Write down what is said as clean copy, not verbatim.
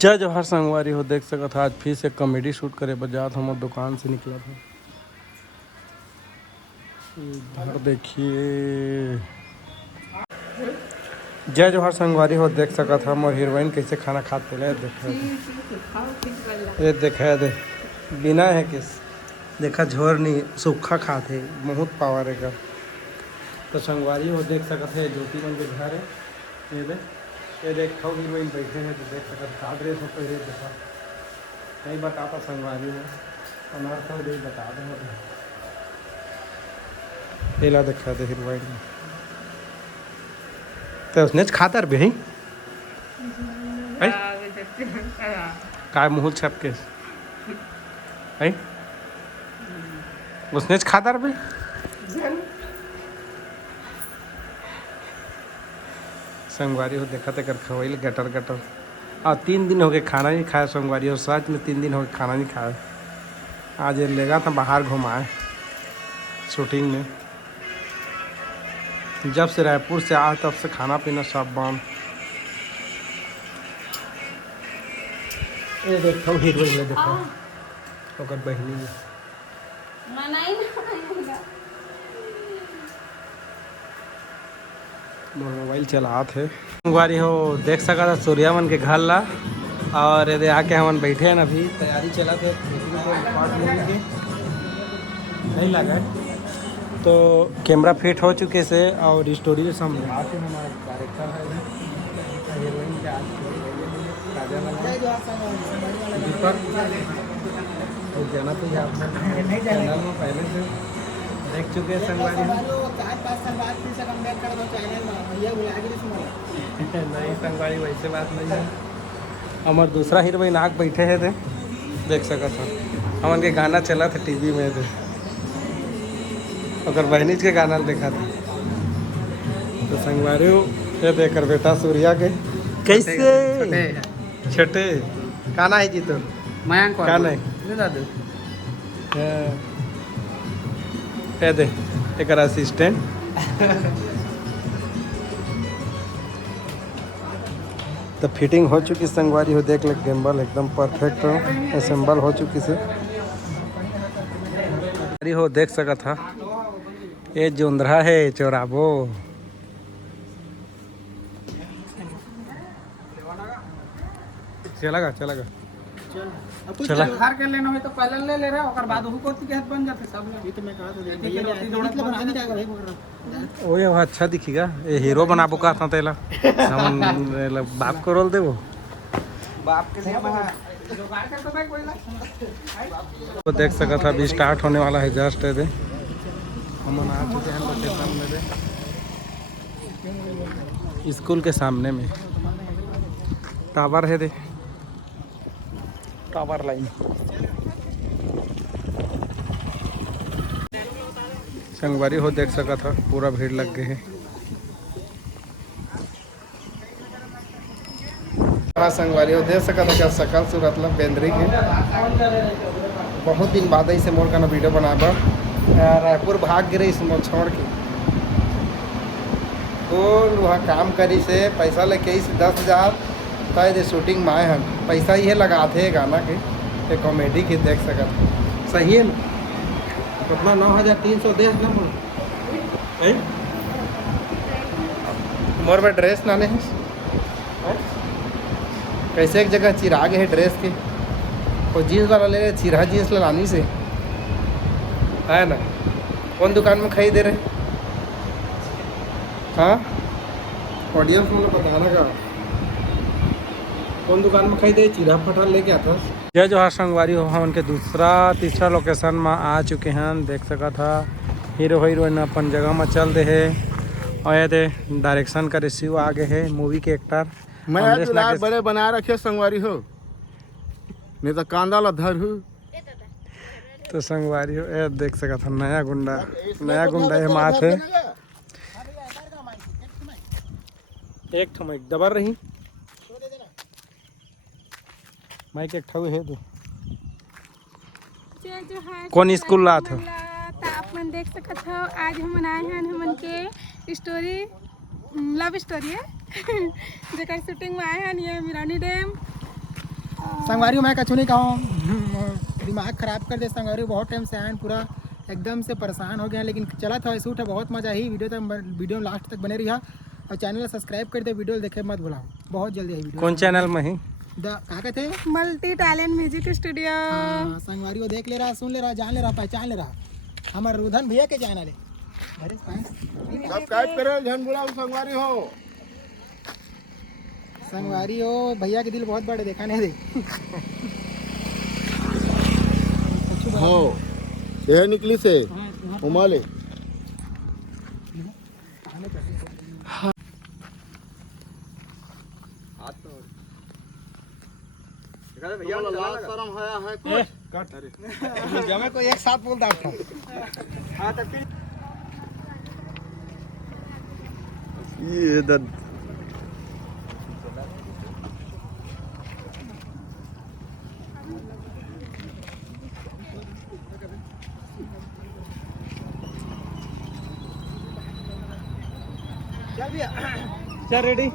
जय जवाहर संगवारी हो देख सकत था आज फिर से कॉमेडी शूट करे बजात हम दुकान से निकला था। इधर देखिए जय जवाहर संगवारी हो देख सकत हम और हीरोइन कैसे खाना खाते ले देखा दे बिना है किस देखा झोर नहीं सूखा खाते बहुत पावर है। तो संगवारी हो देख सकत है ज्योति मन के घर है ये देख हीरोइन बैठे हैं तो देख सकते का ड्रेस हो पहले देखा नहीं बताता संगवारी में अनर्थ हो बता दें पहला देखा दे हीरोइन में तो उसने खातर भी है काय मुँह छप के है उसने खातर भी संगवारी हो देखा कर खवैल गटर गटर और 3 दिन हो गए खाना नहीं खाया संगवारी और सच में 3 दिन हो गए खाना नहीं खाया। आज ये लेगा था बाहर घुमाए शूटिंग में जब से रायपुर से आया तब से खाना पीना सब बंद। ये देखो हीरोइन में देखो ओकर बहनी में मोबाइल चला थे संगवारी हो देख सका था सूर्यावन के घर ला और ये आके हम बैठे हैं अभी तैयारी चला थे की नहीं लगा तो कैमरा फिट हो चुके से और स्टोरी के सामने आते हमारा डायरेक्टर है हीरोइन के आज दीपक तो जाना तो चैनल में पहले से देख चुके हैं संगवारी नहीं संगवारी वैसे बात नहीं है। हमारे दूसरा हीरोइन आग बैठे हैं थे देख सका था हमन के गाना चला था टीवी में थे और बहनीज के गाना देखा था तो संगवारी ये देखकर बेटा सूर्या के कैसे छोटे काना है जी तो मयांक काना है दादू दे एक असिस्टेंट तो फिटिंग हो चुकी संगवारी हो देख ले गिम्बल एकदम परफेक्ट असेंबल हो चुकी से हो देख सका था ये जोंधरा है चौराबो चलेगा चला घर के लेना हो तो पहले ले रहा और बाद वो कोती के हाथ बन जाते सब ये तो मैं कहा था भैया ने रोटी बनाने जाएगा भाई बोल रहा ओ ये अच्छा दिखेगा ये हीरो बनाबो का था तेला हम बाप को रोल देबो बाप के लिए जुगाड़ कर तो भाई कोई ना तो देख सका था अभी स्टार्ट होने वाला है जस्ट है दे हम आ चुके हैं लोकेशन में दे स्कूल के सामने में टावर है दे टावर लाइन संगवारी हो देख सका था पूरा भीड़ लग गए है। संगवारी हो देख सका था क्या सकल सूरत ला बेंद्री के बहुत दिन बाद ऐसे मोर का ना वीडियो बनाबा रायपुर भाग गिरे इस मोर छोड़ के तो वहाँ काम करी से पैसा लेके इस 10,000 दे शूटिंग में आए हैं पैसा ये लगाते हैं गाना के कॉमेडी की देख सकते सही है ना उतना 9,300 दे ना मोर में ड्रेस ना नहीं कैसे एक जगह चिराग है ड्रेस के और जीन्स वाला ले रहे चिरा जीन्स लानी से है ना कौन दुकान में खरीद दे रहे हाँ ऑडियंस मतलब बताना का कौन दुकान में खरीदे चिरा फटा लेके आता जय जवाहर संगवारी हो हम उनके दूसरा तीसरा लोकेशन में आ चुके हैं देख सका था हीरो हीरोइन अपन जगह में चल रहे हैं और ये डायरेक्शन का रिसीव आगे है मूवी के एक्टर मैं बड़े बना रखे संगवारी हो नहीं तो कांदा ला धर हूँ तो संगवारी हो ये देख सका था नया गुंडा है माथे एक ठमक दबर रही माइक एक ठग है तो कौन स्कूल ला था अपन देख सकत हो आज हम आए हैं हमन के स्टोरी लव स्टोरी है जेकर शूटिंग में आए हैं ये मिरानी डैम संगवारी मैं कछु नहीं कहूँ, दिमाग खराब कर दे संगवारी। बहुत टाइम से आए पूरा एकदम से परेशान हो गया, लेकिन चला था सूट है, बहुत मजा ही। वीडियो लास्ट तक बने रही और चैनल सब्सक्राइब कर दे, वीडियो देखे मत भूलाओ, बहुत जल्दी है वीडियो। कौन चैनल में ही कहा कहते मल्टी टैलेंट म्यूजिक स्टूडियो। संगवारी वो देख ले रहा, सुन ले रहा, जान ले रहा, पहचान ले रहा। हमारे रुधन भैया के चैनल है, सब्सक्राइब करो, झन बुलाओ संगवारी हो। संगवारी हो भैया के दिल बहुत बड़े, देखा नहीं दे हो यह निकली से उमाले शर्म आया है कुछ जमे को एक साथ बोल रहा था। ये दद चल भैया चल रेडी।